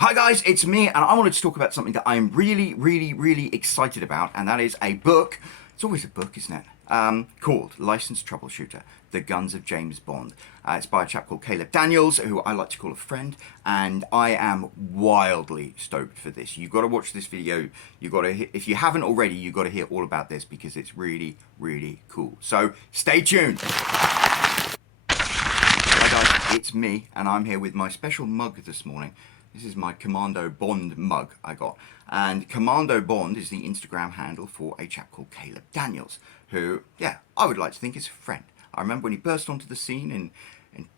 Hi guys, it's me, and I wanted to talk about something that I'm really excited about, and that is a book. It's always a book, isn't it? Called Licensed Troubleshooter, The Guns of James Bond. It's by a chap called Caleb Daniels, who I like to call a friend, and I am wildly stoked for this. You've got to watch this video. You've got to, if you haven't already, you've got to hear all about this because it's really cool. So stay tuned. Hi guys, it's me, and I'm here with my special mug this morning. This is my Commando Bond mug I got. And Commando Bond is the Instagram handle for a chap called Caleb Daniels, who, yeah, I would like to think is a friend. I remember when he burst onto the scene in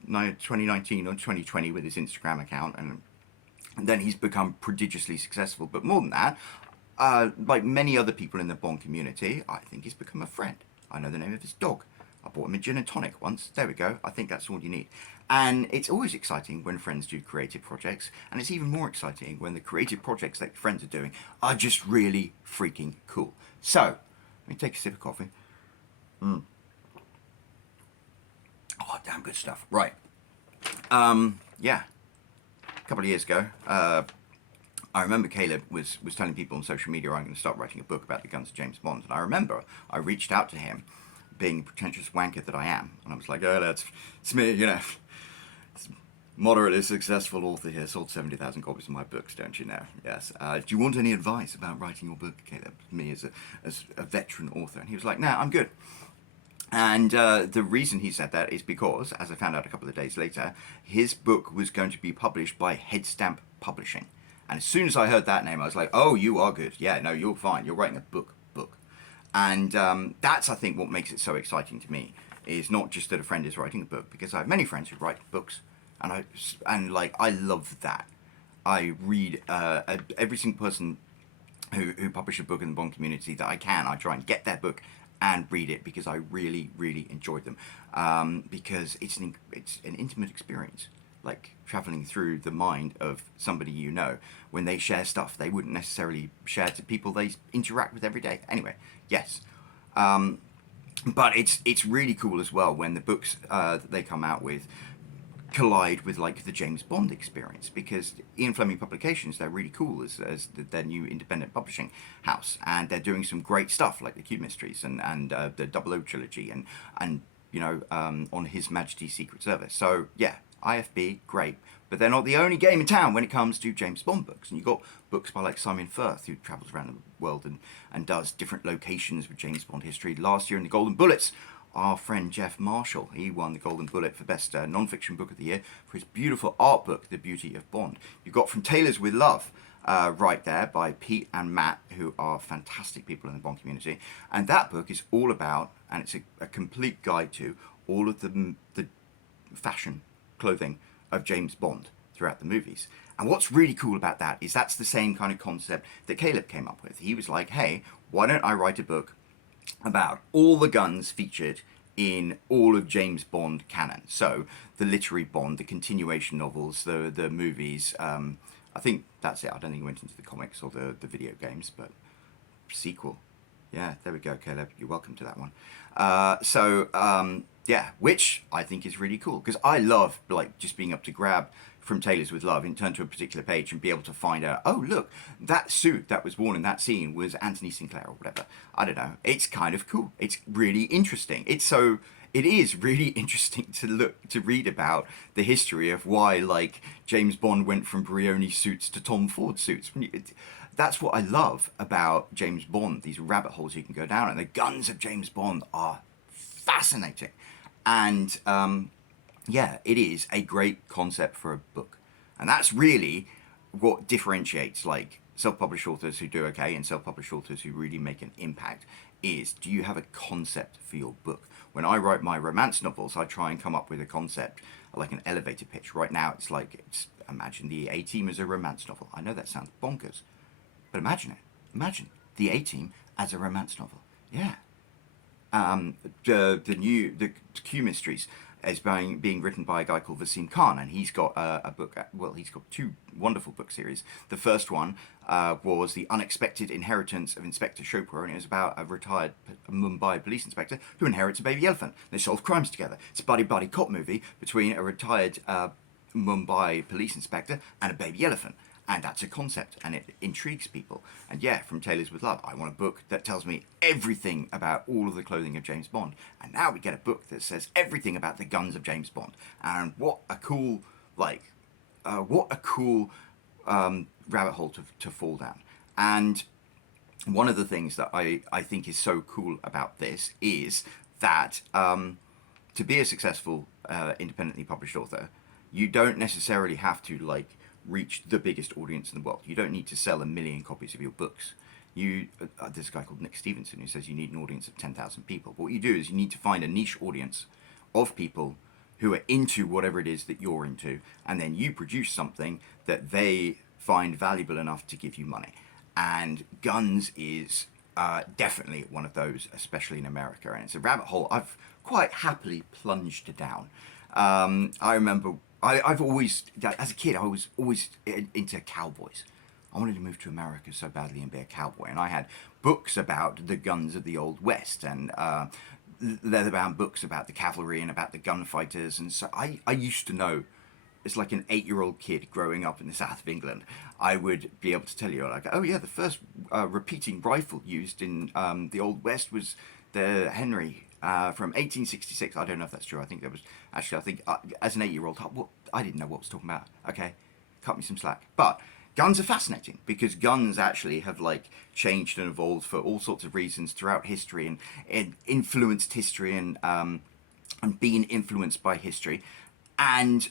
2019 or 2020 with his Instagram account, and then he's become prodigiously successful. But more than that, like many other people in the Bond community, I think he's become a friend. I know the name of his dog. I bought him a gin and tonic once. There we go. I think that's all you need. And it's always exciting when friends do creative projects, and it's even more exciting when the creative projects that friends are doing are just really freaking cool. So, let me take a sip of coffee. Oh, damn good stuff. Right. Yeah. A couple of years ago, I remember Caleb was telling people on social media, I'm going to start writing a book about the guns of James Bond. And I remember I reached out to him, being the pretentious wanker that I am, and I was like, oh, it's me, you know, moderately successful author here, sold 70,000 copies of my books, don't you know? Yes. Do you want any advice about writing your book, Caleb? Me as a veteran author. And he was like, no, I'm good. And the reason he said that is because, as I found out a couple of days later, his book was going to be published by Headstamp Publishing. And as soon as I heard that name, I was like, oh, you are good. Yeah, no, you're fine. You're writing a book. And that's, I think, what makes it so exciting to me, is not just that a friend is writing a book, because I have many friends who write books, and I love that. I read every single person who publishes a book in the Bond community that I can. I try and get their book and read it because I really enjoy them, because it's an intimate experience, like traveling through the mind of somebody you know. When they share stuff they wouldn't necessarily share to people they interact with every day. Anyway, yes. But it's really cool as well when the books that they come out with collide with like the James Bond experience, because Ian Fleming Publications, they're really cool as their new independent publishing house, and they're doing some great stuff like the Q Mysteries and the 00 trilogy and you know, on His Majesty's Secret Service. So yeah, IFB, great, but they're not the only game in town when it comes to James Bond books. And you've got books by like Simon Firth, who travels around the world and does different locations with James Bond history. Last year in the Golden Bullets, our friend Jeff Marshall, he won the Golden Bullet for Best Non-Fiction Book of the Year for his beautiful art book, The Beauty of Bond. You've got From Tailors with Love, right there, by Pete and Matt, who are fantastic people in the Bond community. And that book is all about, and it's a complete guide to, all of the fashion, clothing of James Bond throughout the movies. And what's really cool about that is that's the same kind of concept that Caleb came up with. He was like, hey, why don't I write a book about all the guns featured in all of James Bond canon? So the literary Bond, the continuation novels, the movies, I think that's it. I don't think he went into the comics or the video games, but sequel. Yeah, there we go, Caleb. You're welcome to that one. Yeah, which I think is really cool, because I love like just being able to grab From Tailors with Love and turn to a particular page and be able to find out, oh look, that suit that was worn in that scene was Anthony Sinclair or whatever. I don't know. It's kind of cool. It's really interesting. It is really interesting to read about the history of why like James Bond went from Brioni suits to Tom Ford suits. That's what I love about James Bond, these rabbit holes you can go down, and the guns of James Bond are fascinating. And yeah, it is a great concept for a book. And that's really what differentiates like self-published authors who do okay and self-published authors who really make an impact, is, do you have a concept for your book? When I write my romance novels, I try and come up with a concept, like an elevator pitch. Right now it's like, imagine the A-Team as a romance novel. I know that sounds bonkers, but imagine it. Imagine the A-Team as a romance novel. Yeah. The Q Mysteries is being written by a guy called Vasim Khan, and he's got a book, well, he's got two wonderful book series. The first one was The Unexpected Inheritance of Inspector Chopra, and it was about a retired Mumbai police inspector who inherits a baby elephant. They solve crimes together. It's a buddy cop movie between a retired Mumbai police inspector and a baby elephant. And that's a concept, and it intrigues people. And yeah, from Tailors with Love, I want a book that tells me everything about all of the clothing of James Bond. And now we get a book that says everything about the guns of James Bond. And what a cool, rabbit hole to fall down. And one of the things that I think is so cool about this is that to be a successful independently published author, you don't necessarily have to reach the biggest audience in the world. You don't need to sell 1 million copies of your books. There's a guy called Nick Stevenson who says you need an audience of 10,000 people. But what you do is you need to find a niche audience of people who are into whatever it is that you're into, and then you produce something that they find valuable enough to give you money. And guns is definitely one of those, especially in America, and it's a rabbit hole I've quite happily plunged down. I remember I've always, as a kid, I was always into cowboys. I wanted to move to America so badly and be a cowboy, and I had books about the guns of the Old West, and leather-bound books about the cavalry and about the gunfighters, and so I used to know. It's like an 8-year-old kid growing up in the south of England. I would be able to tell you, oh yeah, the first repeating rifle used in the Old West was the Henry from 1866. I don't know if that's true. I think there was, actually, as an 8-year-old, I didn't know what I was talking about. Okay, cut me some slack. But guns are fascinating because guns actually have changed and evolved for all sorts of reasons throughout history, and influenced history, and been influenced by history. And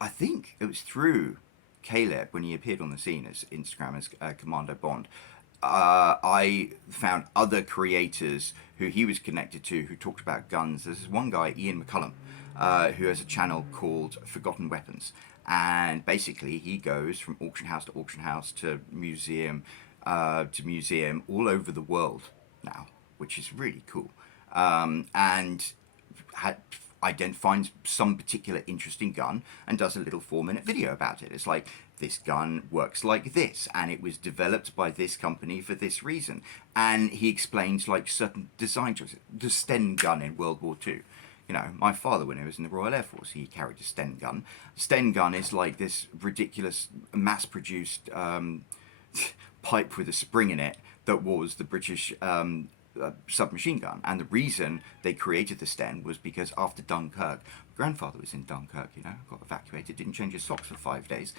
I think it was through Caleb, when he appeared on the scene as Instagram as Commando Bond, I found other creators who he was connected to who talked about guns. There's this one guy, Ian McCullum, who has a channel called Forgotten Weapons. And basically he goes from auction house to museum all over the world now, which is really cool. And finds some particular interesting gun and does a little 4-minute video about it. It's like, this gun works like this, and it was developed by this company for this reason. And he explains certain design choices. The Sten gun in World War II. My father, when he was in the Royal Air Force, he carried a Sten gun. Sten gun is like this ridiculous mass-produced pipe with a spring in it that was the British submachine gun. And the reason they created the Sten was because after Dunkirk, grandfather was in Dunkirk, got evacuated, didn't change his socks for 5 days.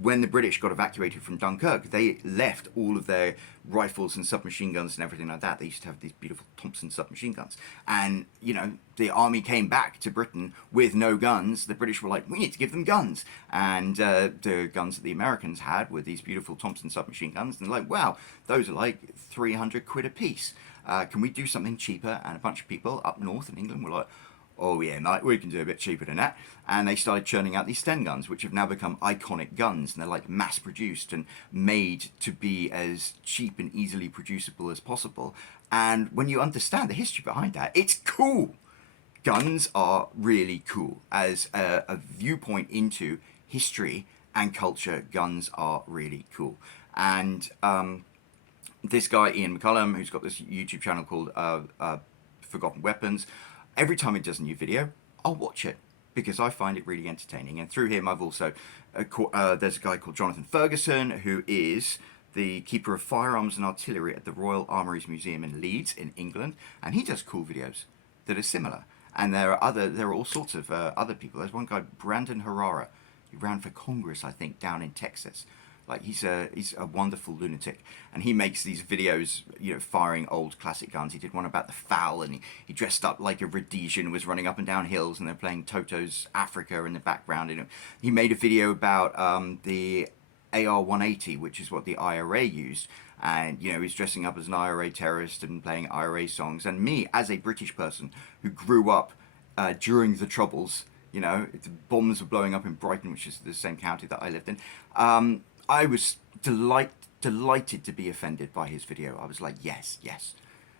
When the British got evacuated from Dunkirk, they left all of their rifles and submachine guns and everything like that. They used to have these beautiful Thompson submachine guns. And, the army came back to Britain with no guns. The British were like, we need to give them guns. And the guns that the Americans had were these beautiful Thompson submachine guns. And they're like, wow, those are like 300 quid a piece. Can we do something cheaper? And a bunch of people up north in England were like, oh yeah, mate, we can do a bit cheaper than that. And they started churning out these Sten guns, which have now become iconic guns, and they're mass produced and made to be as cheap and easily producible as possible. And when you understand the history behind that, it's cool. Guns are really cool. As a viewpoint into history and culture, guns are really cool. And this guy, Ian McCullum, who's got this YouTube channel called Forgotten Weapons, every time he does a new video, I'll watch it because I find it really entertaining. And through him, I've also, there's a guy called Jonathan Ferguson, who is the keeper of firearms and artillery at the Royal Armouries Museum in Leeds in England. And he does cool videos that are similar. And there are all sorts of other people. There's one guy, Brandon Herrera. He ran for Congress, I think, down in Texas. He's a wonderful lunatic, and he makes these videos, firing old classic guns. He did one about the Fowl, and he dressed up like a Rhodesian, was running up and down hills, and they're playing Toto's Africa in the background. He made a video about the AR-180, which is what the IRA used, and he's dressing up as an IRA terrorist and playing IRA songs. And me, as a British person who grew up during the Troubles, the bombs were blowing up in Brighton, which is the same county that I lived in. I was delighted to be offended by his video. I was like, yes.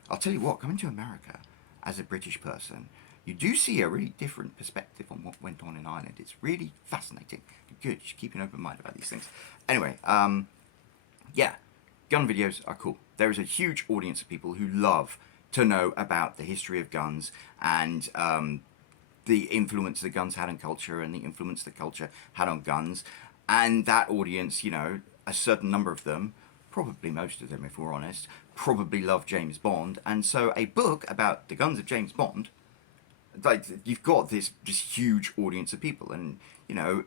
I'll tell you what, coming to America as a British person, you do see a really different perspective on what went on in Ireland. It's really fascinating. Good, you should keep an open mind about these things. Anyway, yeah, gun videos are cool. There is a huge audience of people who love to know about the history of guns and the influence the guns had on culture and the influence the culture had on guns. And that audience, you know, a certain number of them, probably most of them if we're honest, probably love James Bond. And so a book about the guns of James Bond, like, you've got this huge audience of people, and you know,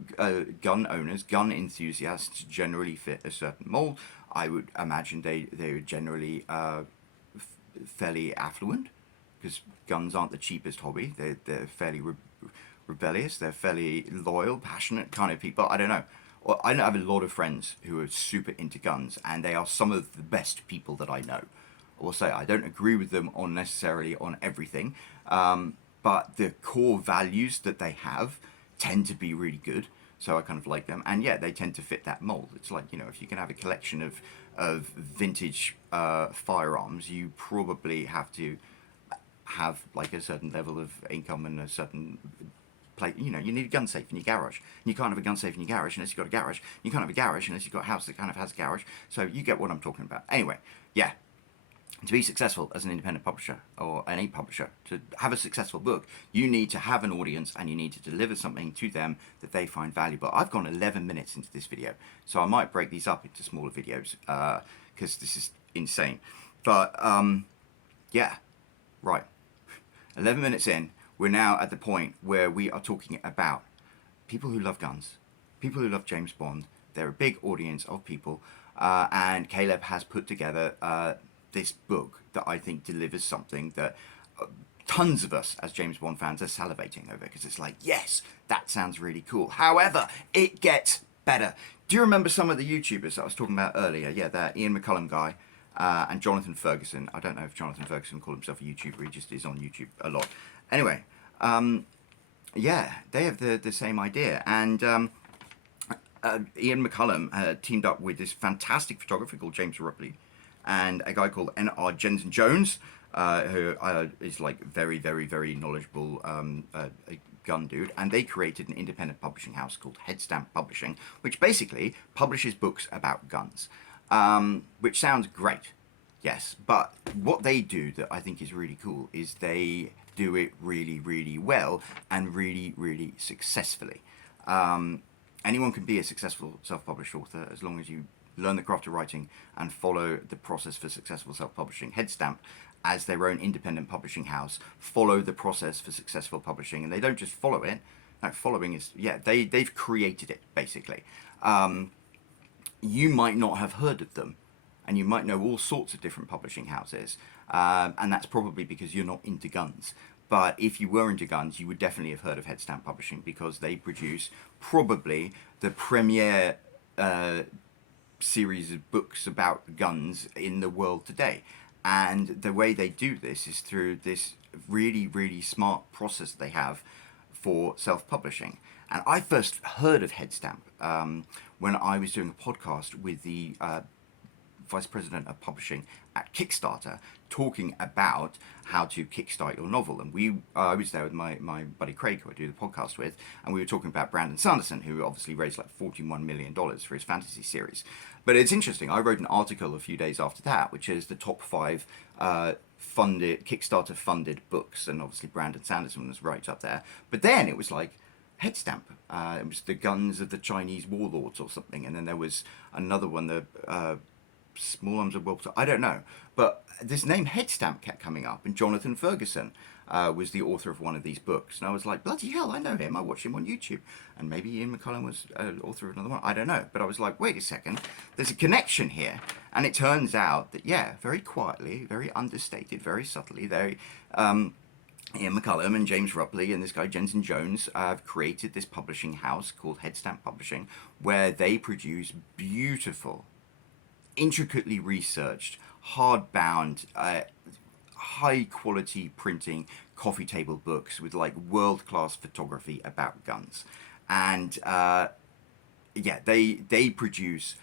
gun owners, gun enthusiasts generally fit a certain mold. I would imagine they're generally fairly affluent, because guns aren't the cheapest hobby. They're fairly rebellious. They're fairly loyal, passionate kind of people. I don't know. Well, I have a lot of friends who are super into guns, and they are some of the best people that I know. I will say I don't agree with them on necessarily on everything, but the core values that they have tend to be really good. So I kind of like them, and yeah, they tend to fit that mold. It's like, you know, if you can have a collection of vintage firearms, you probably have to have like a certain level of income and a certain play. You know, you need a gun safe in your garage. And you can't have a gun safe in your garage unless you've got a garage. You can't have a garage unless you've got a house that kind of has a garage. So you get what I'm talking about. Anyway, yeah. To be successful as an independent publisher or any publisher, to have a successful book, you need to have an audience and you need to deliver something to them that they find valuable. I've gone 11 minutes into this video, so I might break these up into smaller videos because this is insane. But yeah, right. 11 minutes in, we're now at the point where we are talking about people who love guns, people who love James Bond. They're a big audience of people, and Caleb has put together this book that I think delivers something that tons of us as James Bond fans are salivating over, because it's like, yes, that sounds really cool. However, it gets better. Do you remember some of the YouTubers that I was talking about earlier? Yeah, that Ian McCullum guy and Jonathan Ferguson. I don't know if Jonathan Ferguson called himself a YouTuber. He just is on YouTube a lot. Anyway, yeah, they have the same idea. And Ian McCullum teamed up with this fantastic photographer called James Rupley, and a guy called N.R. Jensen Jones, who is like very, very, very knowledgeable a gun dude, and they created an independent publishing house called Headstamp Publishing, which basically publishes books about guns, which sounds great, yes, but what they do that I think is really cool is they do it really, really well and really, really successfully. Anyone can be a successful self-published author as long as you learn the craft of writing and follow the process for successful self-publishing. Headstamp, as their own independent publishing house, follow the process for successful publishing, and they don't just follow it. No, following is, yeah, they've created it, basically. You might not have heard of them, and you might know all sorts of different publishing houses, and that's probably because you're not into guns. But if you were into guns, you would definitely have heard of Headstamp Publishing, because they produce probably the premier series of books about guns in the world today. And the way they do this is through this really, really smart process they have for self-publishing. And I first heard of Headstamp when I was doing a podcast with the vice president of publishing at Kickstarter, talking about how to kickstart your novel. And I was there with my buddy Craig, who I do the podcast with, and we were talking about Brandon Sanderson, who obviously raised like $41 million for his fantasy series. But it's interesting, I wrote an article a few days after that, which is the top 5 Kickstarter funded books, and obviously Brandon Sanderson was right up there. But then it was like Headstamp. It was the guns of the Chinese warlords or something, and then there was another one, the Small Arms of World. I don't know, but this name Headstamp kept coming up, and Jonathan Ferguson was the author of one of these books, and I was like, bloody hell, I know him. I watch him on YouTube, and maybe Ian McCullum was author of another one. I don't know, but I was like, wait a second, there's a connection here, and it turns out that, yeah, very quietly, very understated, very subtly, Ian McCullum and James Rupley and this guy Jensen Jones have created this publishing house called Headstamp Publishing, where they produce beautiful, intricately researched, hardbound, high quality printing coffee table books with like world-class photography about guns. And yeah, they produce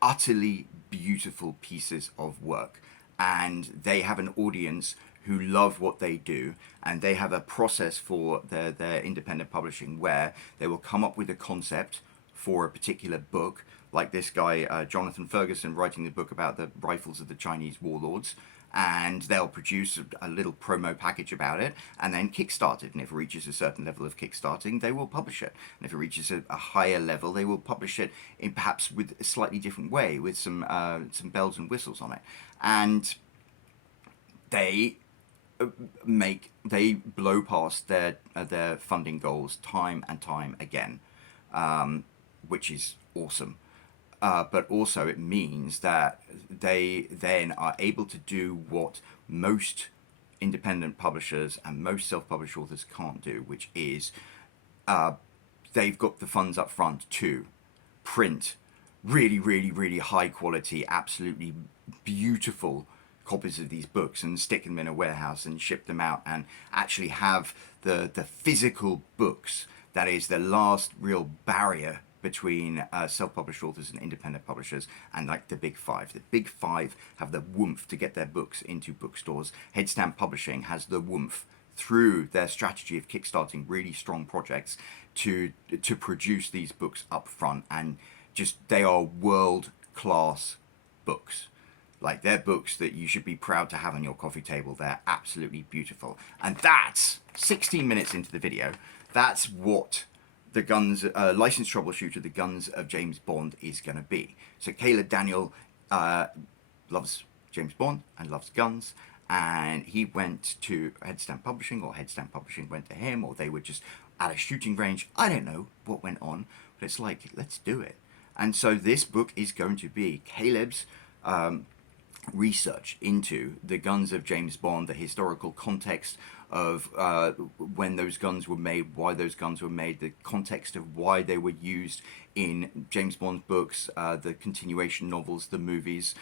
utterly beautiful pieces of work, and they have an audience who love what they do, and they have a process for their independent publishing where they will come up with a concept for a particular book, like this guy Jonathan Ferguson writing the book about the rifles of the Chinese warlords, and they'll produce a little promo package about it and then kickstart it. And if it reaches a certain level of kickstarting, they will publish it. And if it reaches a higher level, they will publish it in perhaps with a slightly different way, with some bells and whistles on it. And they blow past their funding goals time and time again, which is awesome. But also it means that they then are able to do what most independent publishers and most self-published authors can't do, which is they've got the funds up front to print really, really, really high quality, absolutely beautiful copies of these books and stick them in a warehouse and ship them out, and actually have the physical books. That is the last real barrier between self-published authors and independent publishers, and like the big five. The big five have the woomph to get their books into bookstores. Headstamp Publishing has the woomph through their strategy of kickstarting really strong projects to produce these books up front, and just they are world-class books. Like, they're books that you should be proud to have on your coffee table. They're absolutely beautiful. And that's 16 minutes into the video. That's what the Guns, Licensed Troubleshooter, the Guns of James Bond is going to be. So Caleb Daniel loves James Bond and loves guns. And he went to Headstamp Publishing, or Headstamp Publishing went to him, or they were just at a shooting range. I don't know what went on, but it's like, let's do it. And so this book is going to be Caleb's research into the guns of James Bond, the historical context of when those guns were made, why those guns were made, the context of why they were used in James Bond's books, the continuation novels, the movies,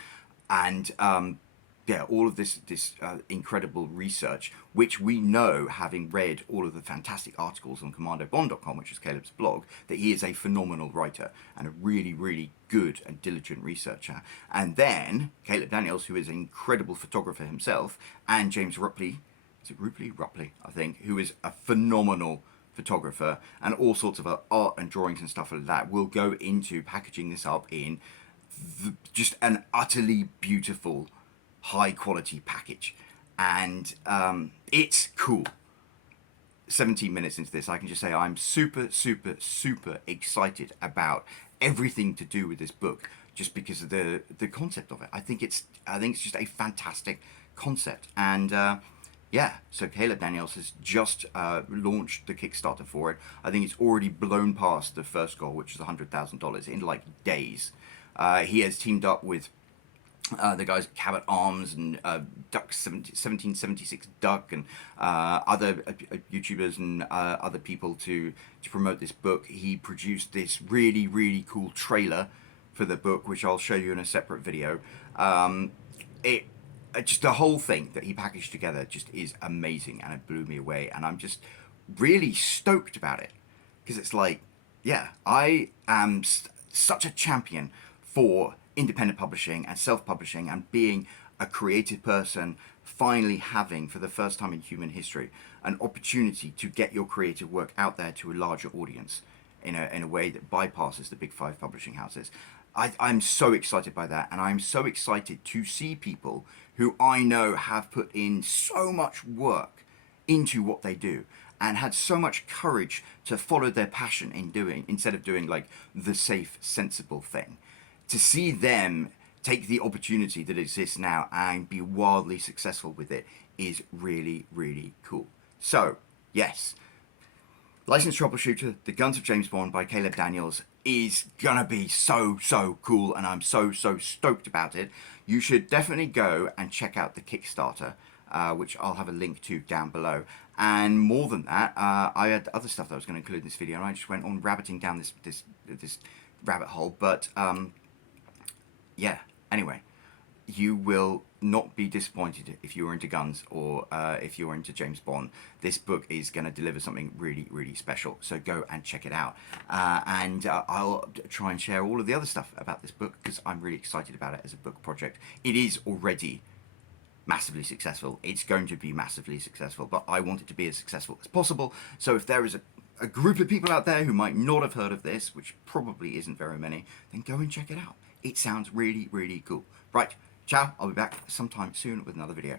and yeah, all of this incredible research, which we know, having read all of the fantastic articles on CommandoBond.com, which is Caleb's blog, that he is a phenomenal writer and a really, really good and diligent researcher. And then Caleb Daniels, who is an incredible photographer himself, and James Rupley, is it Rupley, I think, who is a phenomenal photographer, and all sorts of art and drawings and stuff like that, will go into packaging this up in just an utterly beautiful, high quality package. And it's cool. 17 minutes into this, I can just say I'm super excited about everything to do with this book, just because of the concept of it. I think it's just a fantastic concept. And yeah, so Caleb Daniels has just launched the Kickstarter for it. I think it's already blown past the first goal, which is $100,000, in like days. He has teamed up with the guys at Cabot Arms and Duck 1776 Duck and other YouTubers and other people to promote this book. He produced this really cool trailer for the book, which I'll show you in a separate video. Just the whole thing that he packaged together just is amazing, and it blew me away, and I'm just really stoked about it, because it's like, yeah, I am such a champion for independent publishing and self-publishing, and being a creative person, finally having, for the first time in human history, an opportunity to get your creative work out there to a larger audience in a way that bypasses the big five publishing houses. I'm so excited by that, and I'm so excited to see people who I know have put in so much work into what they do, and had so much courage to follow their passion in doing, instead of doing like the safe, sensible thing. To see them take the opportunity that exists now and be wildly successful with it is really cool. So yes, Licensed Troubleshooter, The Guns of James Bond by Caleb Daniels is gonna be so cool, and I'm so stoked about it. You should definitely go and check out the Kickstarter, which I'll have a link to down below. And more than that, I had other stuff that I was going to include in this video, and I just went on rabbiting down this rabbit hole. But yeah, anyway, you will not be disappointed if you're into guns, or if you're into James Bond. This book is going to deliver something really special, so go and check it out. And I'll try and share all of the other stuff about this book, because I'm really excited about it as a book project. It is already massively successful. It's going to be massively successful, but I want it to be as successful as possible. So if there is a group of people out there who might not have heard of this, which probably isn't very many, then go and check it out. It sounds really cool. Right, Ciao. I'll be back sometime soon with another video.